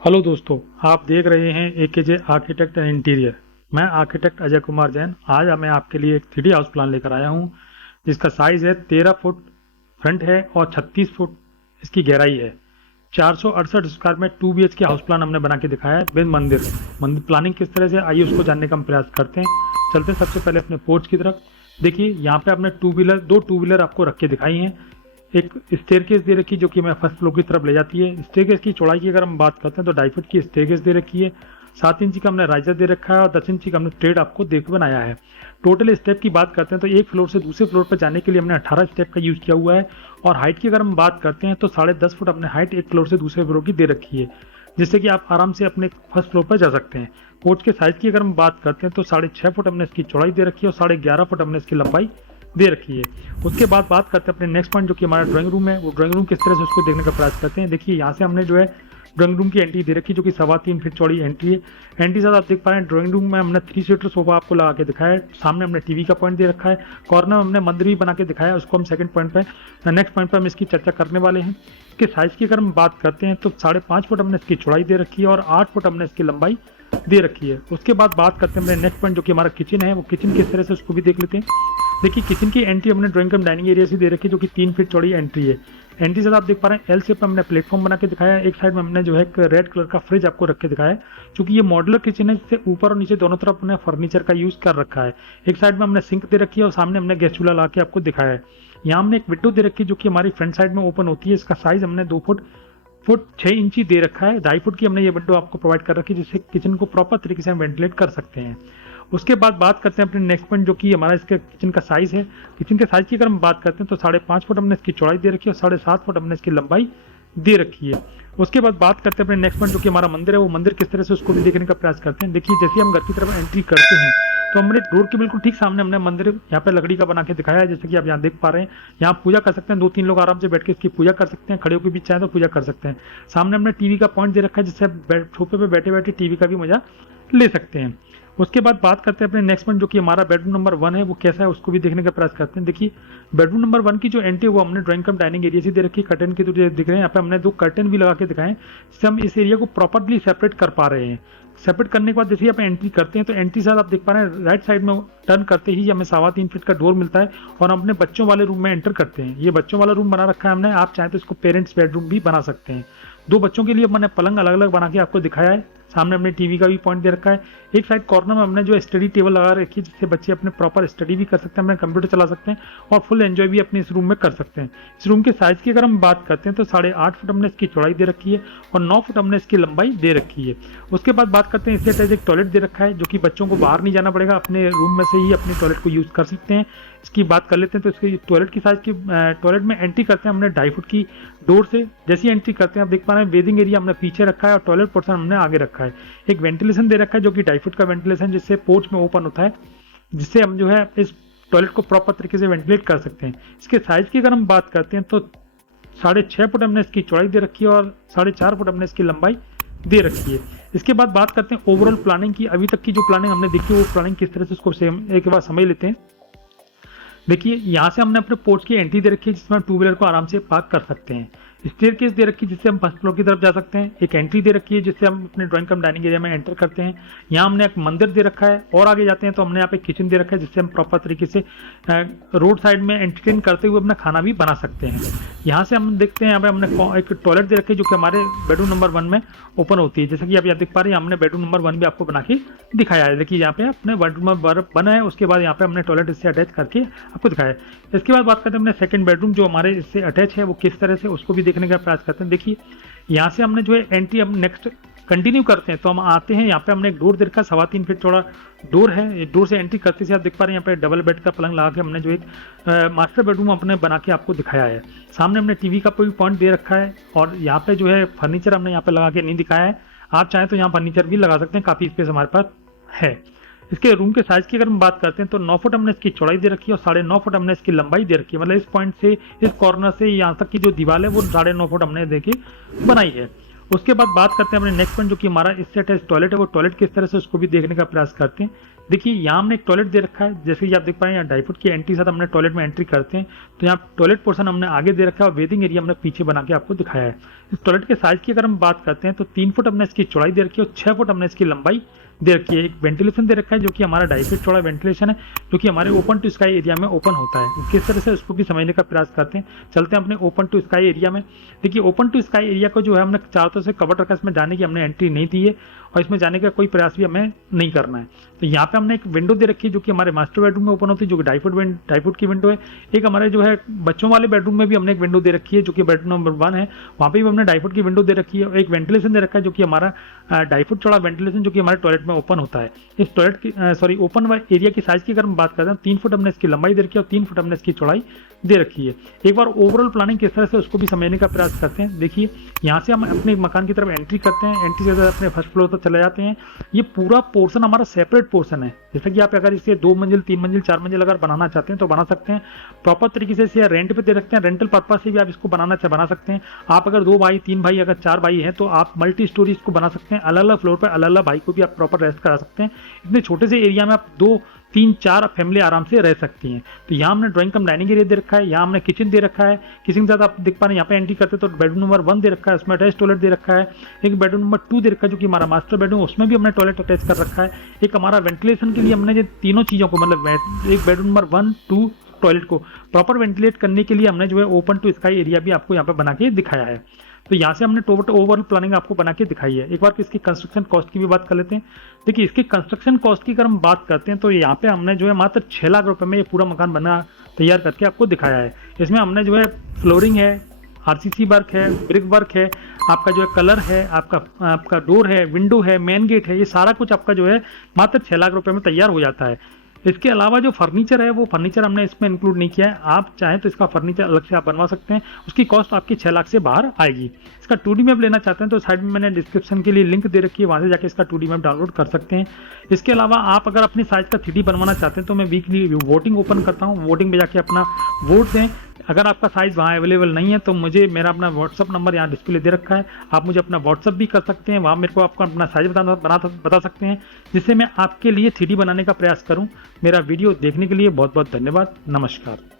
Hello दोस्तों, आप देख रहे हैं एकेजे आर्किटेक्ट एंड इंटीरियर। मैं आर्किटेक्ट अजय कुमार जैन। आज मैं आपके लिए एक 3D हाउस प्लान लेकर आया हूं, जिसका साइज है 13 फुट फ्रंट है और 36 फुट इसकी गहराई है। 468 स्क्वायर में 2 BHK हाउस प्लान हमने बना के दिखाया है बिन मंदिर। मंदिर प्लानिंग किस तरह से, आइए उसको जानने का हम प्रयास करते हैं। चलते हैं सबसे पहले अपने पोर्च की तरफ। देखिए यहाँ पे आपने दो टू व्हीलर आपको रख के दिखाई हैं। एक स्टेयरकेस दे रखी है जो कि हमें फर्स्ट फ्लोर की तरफ ले जाती है। स्टेयरकेस की चौड़ाई की अगर हम बात करते हैं तो 2.5 फुट की स्टेयरकेस दे रखी है। 7 इंची का हमने राइजर दे रखा है और 10 इंची का हमने ट्रेड आपको देख बनाया है। टोटल स्टेप की बात करते हैं तो एक फ्लोर से दूसरे फ्लोर पर जाने के लिए हमने 18 स्टेप का यूज़ किया हुआ है। और हाइट की अगर हम बात करते हैं तो 10.5 फुट हमने हाइट एक फ्लोर से दूसरे फ्लोर की दे रखी है, जिससे कि आप आराम से अपने फर्स्ट फ्लोर पर जा सकते हैं। पोर्च के साइज की अगर हम बात करते हैं तो 6.5 फुट हमने इसकी चौड़ाई दे रखी है और 11.5 फुट हमने इसकी लंबाई दे रखी है। उसके बाद बात करते हैं अपने नेक्स्ट पॉइंट जो कि हमारा ड्राइंग रूम है। वो ड्राइंग रूम किस तरह से उसको देखने का प्रयास करते हैं। देखिए यहाँ से हमने जो है ड्राइंग रूम की एंट्री दे रखी है जो कि 3.25 फीट चौड़ी एंट्री है। एंट्री साथ आप देख पा रहे हैं ड्राइंग रूम में हमने 3 सीटर सोफा आपको लगा के दिखाया है। सामने हमने टीवी का पॉइंट दे रखा है। कॉर्नर में हमने मंदिर भी बना के दिखाया है, उसको हम सेकंड पॉइंट पे नेक्स्ट पॉइंट पर हम इसकी चर्चा करने वाले हैं। इसके साइज की अगर हम बात करते हैं तो 5.5 फुट हमने इसकी चौड़ाई दे रखी है और 8 फुट हमने इसकी लंबाई दे रखी है। उसके बाद बात करते हैं अपने नेक्स्ट पॉइंट जो कि हमारा किचन है। वो किचन किस तरह से उसको भी देख लेते हैं। देखिए किचन की एंट्री हमने ड्राइंग कम डाइनिंग एरिया से दे रखी है जो कि 3 फीट चौड़ी एंट्री है। एंट्री से आप देख पा रहे हैं एल शेप में हमने प्लेटफॉर्म बना के दिखाया है। एक साइड में हमने जो है एक रेड कलर का फ्रिज आपको रख के दिखाया है। चूंकि ये मॉडुलर किचन है जिससे ऊपर और नीचे दोनों तरफ हमने फर्नीचर का यूज कर रखा है। एक साइड में हमने सिंक दे रखी है और सामने हमने गैस चूल्हा ला के आपको दिखाया है। यहाँ हमने एक विंडो दे रखी है जो कि हमारी फ्रंट साइड में ओपन होती है। इसका साइज हमने 2 फुट 6 इंची दे रखा है। 2.5 फुट की हमने ये विंडो आपको प्रोवाइड कर रखी है जिससे किचन को प्रॉपर तरीके से हम वेंटिलेट कर सकते हैं। उसके बाद बात करते हैं अपने नेक्स्ट पॉइंट जो कि हमारा इसके किचन का साइज है। किचन के साइज की अगर हम बात करते हैं तो 5.5 फुट हमने इसकी चौड़ाई दे रखी है और 7.5 फुट हमने इसकी लंबाई दे रखी है। उसके बाद बात करते हैं अपने नेक्स्ट पॉइंट जो कि हमारा मंदिर है। वो मंदिर किस तरह से उसको भी देखने का प्रयास करते हैं। देखिए जैसे हम घर की तरफ एंट्री करते हैं तो हमने डोर के बिल्कुल ठीक सामने हमने मंदिर यहाँ पे लकड़ी का बना के दिखाया है, जैसे कि आप यहाँ देख पा रहे हैं। यहाँ पूजा कर सकते हैं, 2-3 लोग आराम से बैठ के इसकी पूजा कर सकते हैं। खड़े होकर भी चाहे तो पूजा कर सकते हैं। सामने हमने टीवी का पॉइंट दे रखा है जिससे आप सोफे पे बैठे बैठे टीवी का भी मजा ले सकते हैं। उसके बाद बात करते हैं अपने नेक्स्ट पॉइंट जो कि हमारा बेडरूम नंबर 1 है। वो कैसा है उसको भी देखने का प्रयास करते हैं। देखिए बेडरूम नंबर 1 की जो एंट्री है वो हमने ड्राइंग कम डाइनिंग एरिया से दे रखी है। कर्टन की तो दिख रहे हैं, यहाँ पे हमने 2 कर्टन भी लगा के दिखाए जिससे हम इस एरिया को प्रॉपरली सेपरेट कर पा रहे हैं। सेपरेट करने के बाद जैसे आप एंट्री करते हैं तो एंट्री साथ आप देख पा रहे हैं राइट साइड में टर्न करते ही हमें 3.25 फीट का डोर मिलता है और हम अपने बच्चों वाले रूम में एंटर करते हैं। ये बच्चों वाला रूम बना रखा है हमने, आप चाहें तो इसको पेरेंट्स बेडरूम भी बना सकते हैं। 2 बच्चों के लिए मैंने पलंग अलग अलग बना के आपको दिखाया है। सामने हमने टीवी का भी पॉइंट दे रखा है। एक साइड कॉर्नर में हमने जो स्टडी टेबल लगा रखी है जिससे बच्चे अपने प्रॉपर स्टडी भी कर सकते हैं, अपने कंप्यूटर चला सकते हैं और फुल एंजॉय भी अपने इस रूम में कर सकते हैं। इस रूम के साइज की अगर हम बात करते हैं तो 8.5 फुट हमने इसकी चौड़ाई दे रखी है और 9 फुट हमने इसकी लंबाई दे रखी है। उसके बाद बात करते हैं इससे अटैच एक टॉयलेट दे रखा है जो कि बच्चों को बाहर नहीं जाना पड़ेगा, अपने रूम में से ही अपने टॉयलेट को यूज कर सकते हैं। इसकी बात कर लेते हैं तो इसकी टॉयलेट की साइज की टॉयलेट में एंट्री करते हैं हमने 2.5 फुट की डोर से। जैसी एंट्री करते हैं आप देख पा रहे हैं वेदिंग एरिया हमने पीछे रखा है और टॉयलेट पोर्शन हमने आगे रखा है। एक वेंटिलेशन दे रखा है जो कि 2.5 फुट का वेंटिलेशन जिससे पोर्च में ओपन होता है, जिससे हम जो है इस टॉयलेट को प्रॉपर तरीके से वेंटिलेट कर सकते हैं। इसके साइज की अगर हम बात करते हैं तो 6.5 फुट हमने इसकी चौड़ाई दे रखी है और 4.5 फुट हमने इसकी लंबाई दे रखी है। इसके बाद बात करते हैं ओवरऑल प्लानिंग की। अभी तक की जो प्लानिंग हमने देखी वो प्लानिंग किस तरह से उसको सेम एक बार समझ लेते हैं। देखिए यहाँ से हमने अपने पोर्च की एंट्री दे रखी है जिसमें हम 2 व्हीलर को आराम से पार्क कर सकते हैं। स्टेयरकेस दे रखी है जिससे हम फर्स्ट फ्लोर की तरफ जा सकते हैं। एक एंट्री दे रखी है जिससे हम अपने ड्राइंग कम डाइनिंग एरिया में एंटर करते हैं। यहाँ हमने एक मंदिर दे रखा है और आगे जाते हैं तो हमने यहाँ पे किचन दे रखा है जिससे हम प्रॉपर तरीके से रोड साइड में एंटरटेन करते हुए अपना खाना भी बना सकते हैं। यहाँ से हम देखते हैं यहाँ पे हमने एक टॉयलेट दे रखी है जो कि हमारे बेडरूम नंबर 1 में ओपन होती है। जैसे कि आप यहाँ देख पा रहे हैं हमने बेडरूम नंबर 1 भी आपको बना के दिखाया है। देखिए यहाँ पे अपने बेडरूम नंबर 1 है, उसके बाद यहाँ पे हमने टॉयलेट इससे अटैच करके आपको दिखाया है। इसके बाद बात करते हैं अपने सेकंड बेडरूम जो हमारे इससे अटैच है वो किस तरह से उसको भी देखने का प्रयास करते हैं। देखिए यहाँ से हमने जो है एंट्री हम नेक्स्ट कंटिन्यू करते हैं तो हम आते हैं। यहाँ पे हमने एक डोर दे रखा है, 3.25 फीट चौड़ा डोर है। डोर से एंट्री करते से आप देख पा रहे हैं यहाँ पे डबल बेड का पलंग लगा के हमने जो एक मास्टर बेडरूम अपने बना के आपको दिखाया है। सामने हमने टीवी का कोई पॉइंट दे रखा है और यहाँ पे जो है फर्नीचर हमने यहाँ पे लगा के नहीं दिखाया है। आप चाहें तो यहाँ फर्नीचर भी लगा सकते हैं, काफ़ी स्पेस हमारे पास है। इसके रूम के साइज की अगर हम बात करते हैं तो 9 फुट हमने इसकी चौड़ाई दे रखी है और 9.5 फुट हमने इसकी लंबाई दे रखी है। मतलब इस पॉइंट से इस कॉर्नर से यहाँ तक की जो दीवार है वो 9.5 फुट हमने देखिए बनाई है। उसके बाद बात करते हैं अपने नेक्स्ट पॉइंट जो कि हमारा इससे अटैच टॉयलेट है। वो टॉयलेट किस तरह से उसको भी देखने का प्रयास करते हैं। देखिए यहाँ हमने एक टॉयलेट दे रखा है, जैसे कि आप देख पाए यहाँ डाई फुट की एंट्री साथ हमने टॉयलेट में एंट्री करते हैं तो यहाँ टॉयलेट पोर्शन हमने आगे दे रखा है और वेदिंग एरिया हमने पीछे बना के आपको दिखाया है। इस टॉयलेट के साइज की अगर हम बात करते हैं तो 3 फुट हमने इसकी चौड़ाई दे रखी है और 6 फुट हमने इसकी लंबाई दे रखी है। एक वेंटिलेशन दे रखा है जो कि हमारा 2.5 फीट चौड़ा वेंटिलेशन है, जो कि हमारे ओपन टू स्काई एरिया में ओपन होता है। किस तरह से उसको भी समझने का प्रयास करते हैं, चलते हैं अपने ओपन टू स्काई एरिया में। देखिए ओपन टू स्काई एरिया को जो है हमने चारों तरफ से कवर रखा है, इसमें जाने की हमने एंट्री नहीं दी है और इसमें जाने का कोई प्रयास भी हमें नहीं करना है। तो यहाँ पे हमने एक विंडो दे रखी है जो कि हमारे मास्टर बेडरूम में ओपन होती है, जो कि 2.5 फुट की विंडो है। एक हमारे जो है बच्चों वाले बेडरूम में भी हमने एक विंडो दे रखी है जो कि बेडरूम नंबर 1 है, वहाँ पे भी हमने 2.5 फुट की विंडो दे रखी है। एक वेंटिलेशन दे रखा है जो कि हमारा 2.5 फुट चौड़ा वेंटिलेशन जो कि हमारे टॉयलेट में ओपन होता है। इस टॉयलेट की ओपन एरिया की साइज की अगर हम बात करते हैं 3 फुट हमने इसकी लंबाई दे रखी है और 3 फुट हमने इसकी चौड़ाई दे रखी है। एक बार ओवरऑल प्लानिंग किस तरह से उसको भी समझने का प्रयास करते हैं। देखिए यहाँ से हम अपने मकान की तरफ एंट्री करते हैं, एंट्री से अपने फर्स्ट फ्लोर तक चले जाते हैं। ये पूरा पोर्शन हमारा सेपरेट पोर्शन है, जैसे कि आप अगर इसे 2 मंजिल 3 मंजिल 4 मंजिल अगर बनाना चाहते हैं तो बना सकते हैं। प्रॉपर तरीके से इसे रेंट पे दे रखते हैं, रेंटल पर्पज से भी आप इसको बना सकते हैं। आप अगर 2 भाई 3 भाई अगर 4 भाई हैं तो आप मल्टी स्टोरी इसको बना सकते हैं, अलग अलग फ्लोर पर अलग अलग भाई को भी आप प्रॉपर रेस्ट करा सकते हैं। इतने छोटे से एरिया में आप 2 3 4 फैमिली आराम से रह सकती हैं। तो यहाँ हमने ड्राइंग कम डाइनिंग एरिया दे रखा है, यहाँ हमने किचन दे रखा है। किचन के साथ आप देख पा रहे हैं यहाँ पे एंट्री करते हैं तो बेडरूम नंबर 1 दे रखा है, उसमें अटैच टॉयलेट दे रखा है। एक बेडरूम नंबर 2 दे रखा है जो कि हमारा मास्टर बेडरूम, उसमें भी हमने टॉयलेट अटैच कर रखा है। एक हमारा वेंटिलेशन के लिए हमने ये तीनों चीज़ों को मतलब एक बेडरूम नंबर 1 2 टॉयलेट को प्रॉपर वेंटिलेट करने के लिए हमने जो है ओपन टू स्काई एरिया भी आपको यहाँ पे बना के दिखाया है। तो यहाँ से हमने टोटल ओवरऑल प्लानिंग आपको बना के दिखाई है। एक बार इसकी कंस्ट्रक्शन कॉस्ट की भी बात कर लेते हैं। देखिए इसकी कंस्ट्रक्शन कॉस्ट की अगर हम बात करते हैं तो यहाँ पे हमने जो है मात्र 6 लाख रुपए में ये पूरा मकान बना तैयार करके आपको दिखाया है। इसमें हमने जो है फ्लोरिंग है, आरसीसी वर्क है, ब्रिक वर्क है, आपका जो है कलर है, आपका डोर है, विंडो है, मेन गेट है, ये सारा कुछ आपका जो है मात्र 6 लाख रुपए में तैयार हो जाता है। इसके अलावा जो फर्नीचर है वो फर्नीचर हमने इसमें इंक्लूड नहीं किया है। आप चाहें तो इसका फर्नीचर अलग से आप बनवा सकते हैं, उसकी कॉस्ट आपकी 6 लाख से बाहर आएगी। इसका 2D मैप लेना चाहते हैं तो साइड में मैंने डिस्क्रिप्शन के लिए लिंक दे रखी है, वहाँ से जाके इसका 2D मैप डाउनलोड कर सकते हैं। इसके अलावा आप अगर अपनी साइज का 3D बनवाना चाहते हैं तो मैं वीकली वोटिंग ओपन करता हूँ, वोटिंग में जाके अपना वोट दें। अगर आपका साइज़ वहाँ अवेलेबल नहीं है तो मुझे मेरा अपना व्हाट्सअप नंबर यहाँ डिस्प्ले दे रखा है, आप मुझे अपना व्हाट्सअप भी कर सकते हैं, वहाँ मेरे को आपका अपना साइज़ बता सकते हैं जिससे मैं आपके लिए 3D बनाने का प्रयास करूँ। मेरा वीडियो देखने के लिए बहुत बहुत धन्यवाद। नमस्कार।